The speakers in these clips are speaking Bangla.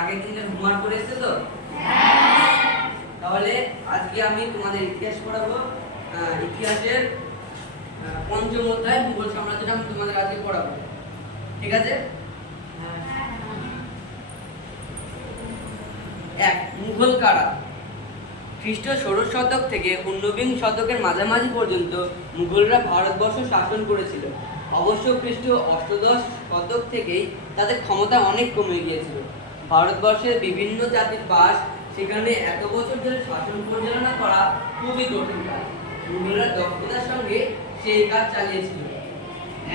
আগের দিনের হোমওয়ার্ক করে এসেছো তো? তাহলে আজকে আমি তোমাদের ইতিহাস পড়াবো। ইতিহাসের পঞ্চম অধ্যায় মুঘল সাম্রাজ্যটা আমি তোমাদের আজকে পড়াবো, ঠিক আছে? এক, মুঘল কারা? খ্রিস্ট ষোড়শ শতক থেকে ঊনবিংশ শতকের মাঝামাঝি পর্যন্ত মুঘলরা ভারতবর্ষ শাসন করেছিল। অবশ্য খ্রিস্ট অষ্টাদশ শতক থেকেই তাদের ক্ষমতা অনেক কমে গিয়েছিল। ভারতবর্ষের বিভিন্ন জাতির বাস, সেখানে এত বছর ধরে শাসন পরিচালনা করা খুবই কঠিন কাজ। মুঘলরা দক্ষতার সঙ্গে সেই কাজ চালিয়েছিল।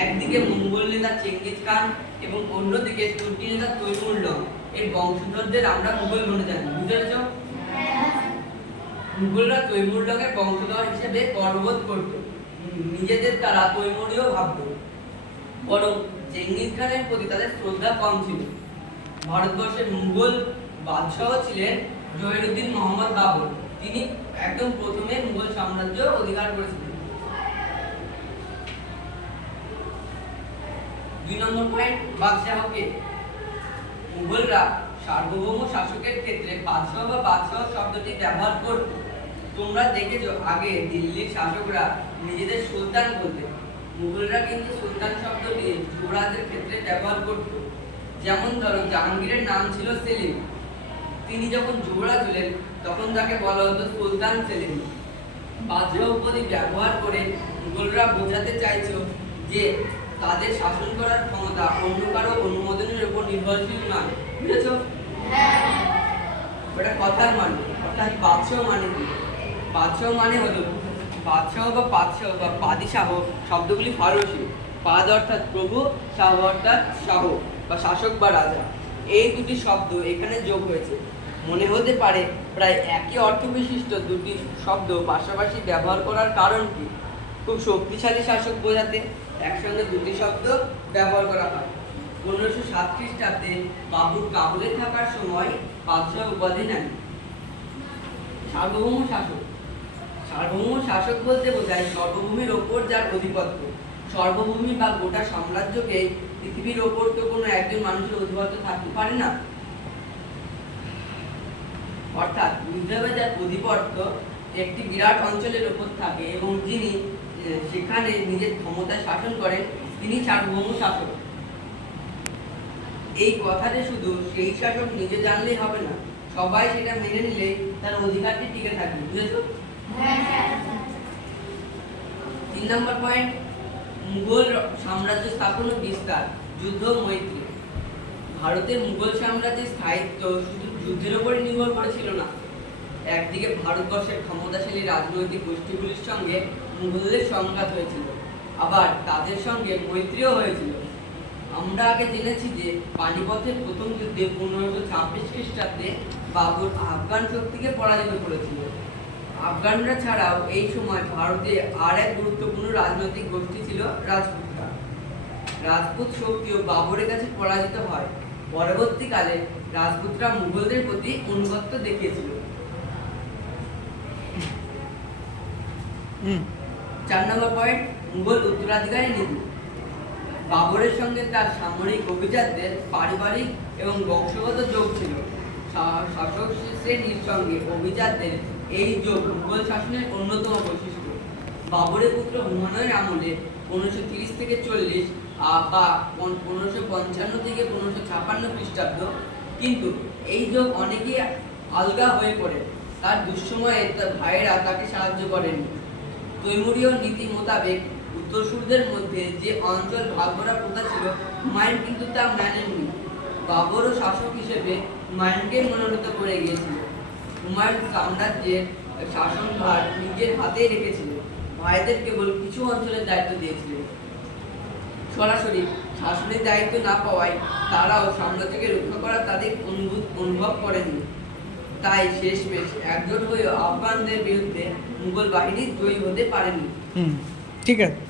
একদিকে মঙ্গল নেতা চেঙ্গিজ খান এবং অন্যদিকে তুর্কি নেতা তৈমুরলং এর বংশধরদের আমরা মুঘল বলে জানি, বুঝতে পেরেছ? মুঘলরা তৈমুরলং এর বংশধর হিসেবে গর্ববোধ করত, নিজেদের তারা তৈমুরীয় ভাবত, বরং চেঙ্গিজ খানের প্রতি তাদের শ্রদ্ধা কম ছিল। ভারতবর্ষের মুঘল বাদশাহ ছিলেন জহিরুদ্দিন মোহাম্মদ বাবর। তিনি একদম প্রথমে মুঘল সাম্রাজ্য অধিকার করেছিলেন। 2 নম্বর পয়েন্ট, বাদশাহকে। মুঘলরা সার্বভৌম শাসকের ক্ষেত্রে বাদশাহ বা বাদশাহ শব্দটি ব্যবহার করত। তোমরা দেখেছো আগে দিল্লির শাসকরা নিজেদের সুলতান বলতেন, মুঘলরা কিন্তু সুলতান শব্দটি যুবরাজের ক্ষেত্রে ব্যবহার করত। যেমন ধরো, জাহাঙ্গীরের নাম ছিল সেলিম, তিনি যখন যুবরাজ হলেন তখন তাকে বলা হতো সুলতান সেলিম। বাদশাহ উপাধি ব্যবহার করে মুঘলরা বোঝাতে চাইছো যে তাদের শাসন করার ক্ষমতা অন্য কারো অনুমোদনের উপর নির্ভরশীল নয়, বুঝেছো? এটা কথার মানে। অর্থাৎ বাদশাহ মানে কি? বাদশাহ মানে হলো, বাদশাহ বা পাদশাহ বা পাদিশাহ শব্দগুলি ফারসি। পাদ অর্থাৎ প্রভু, শাহ অর্থাৎ শাহ বা শাসক বা রাজা। এই দুটি শব্দ এখানে যোগ হয়েছে। মনে হতে পারে প্রায় একই অর্থ বিশিষ্ট দুটি শব্দ পাশাপাশি ব্যবহার করার কারণ কি? খুব শক্তিশালী শাসক বোঝাতে একসঙ্গে দুটি শব্দ ব্যবহার করা হয়। 1507 খ্রিস্টাব্দে বাবুর কাবুলে থাকার সময় বাদশাহ উপাধি নেন। সার্বভৌম শাসক। সার্বভৌম শাসক বলতে বোঝায় সর্বভূমির ওপর যার অধিপত্য। সর্বভূমি বা গোটা সাম্রাজ্যকে পৃথিবীর ওপর তো কোনো একজন মানুষের অধিপত্য থাকতে পারে না। অর্থাৎ বুঝতে হবে যার অধিপত্য একটি বিরাট অঞ্চলের উপর থাকে এবং যিনি সেখানে নিজের ক্ষমতায় শাসন করেন, তিনি সার্বভৌম শাসক। এই কথাটা শুধু সেই শাসক নিজে জানলেই হবে না, সবাই সেটা মেনে নিলে তার অধিকারটি টিকে থাকবে, বুঝেছো? 3 নম্বর পয়েন্ট, মুঘল সাম্রাজ্য স্থাপন ও বিস্তার, যুদ্ধ মৈত্রী। ভারতের মুঘল সাম্রাজ্যের স্থায়িত্ব শুধু যুদ্ধের উপরই নির্ভর করেছিল না। একদিকে ভারতবর্ষের ক্ষমতাশালী রাজনৈতিক গোষ্ঠীগুলির সঙ্গে মুঘলদের সংঘাত হয়েছিল, আবার তাদের সঙ্গে মৈত্রীও হয়েছিল। আমরা আগে জেনেছি যে পানিপথের প্রথম যুদ্ধে 1526 খ্রিস্টাব্দে বাবর আফগান শক্তিকে পরাজিত করেছিল। আফগানরা ছাড়াও এই সময় ভারতে আর এক গুরুত্বপূর্ণ রাজনৈতিক গোষ্ঠী ছিল রাজপুতরা। রাজপুত শক্তিও বাবরের কাছে পরাজিত হয়। পরবর্তীকালে রাজপুতরা মুঘলদের প্রতি অনুগত্য দেখিয়েছিল। 4 নম্বর পয়েন্ট, মুঘল উত্তরাধিকারী নীতি। বাবরের সঙ্গে তার সামরিক অভিজাতদের পারিবারিক এবং বংশগত যোগ ছিল। শাসক শ্রেণীর সঙ্গে অভিজাতদের এই যোগ মুঘল শাসনের অন্যতম বৈশিষ্ট্য। বাবরের পুত্র হুমায়ুনের আমলে 1530 থেকে 40 বা 1555 থেকে 1556 খ্রিস্টাব্দ, কিন্তু এই যোগ অনেকেই আলগা হয়ে পড়ে। তার দুঃসময়ে তার ভাইয়েরা তাকে সাহায্য করেন। তৈমুরীয় নীতি মোতাবেক উত্তরসূরদের মধ্যে যে অঞ্চল ভাগ করার প্রথা ছিল, হুমায়ুন কিন্তু তা মানেননি। বাবরও শাসক হিসেবে হুমায়ুনকে মনোনীত করে গিয়েছিল। হুমায়ুন সাম্রাজ্যের শাসনভার নিজের হাতেই রেখেছিলেন, ভাইদের কেবল কিছু অঞ্চলের দায়িত্ব দিয়েছিলেন। সরাসরি শাসনের দায়িত্ব না পাওয়ায় তারাও সাম্রাজ্যকে রক্ষা করা তাদের অনুভব করেনি। তাই শেষমেশ একজোট হয়ে আফগানদের বিরুদ্ধে মুঘল বাহিনী জয়ী হতে পারেনি। ঠিক আছে।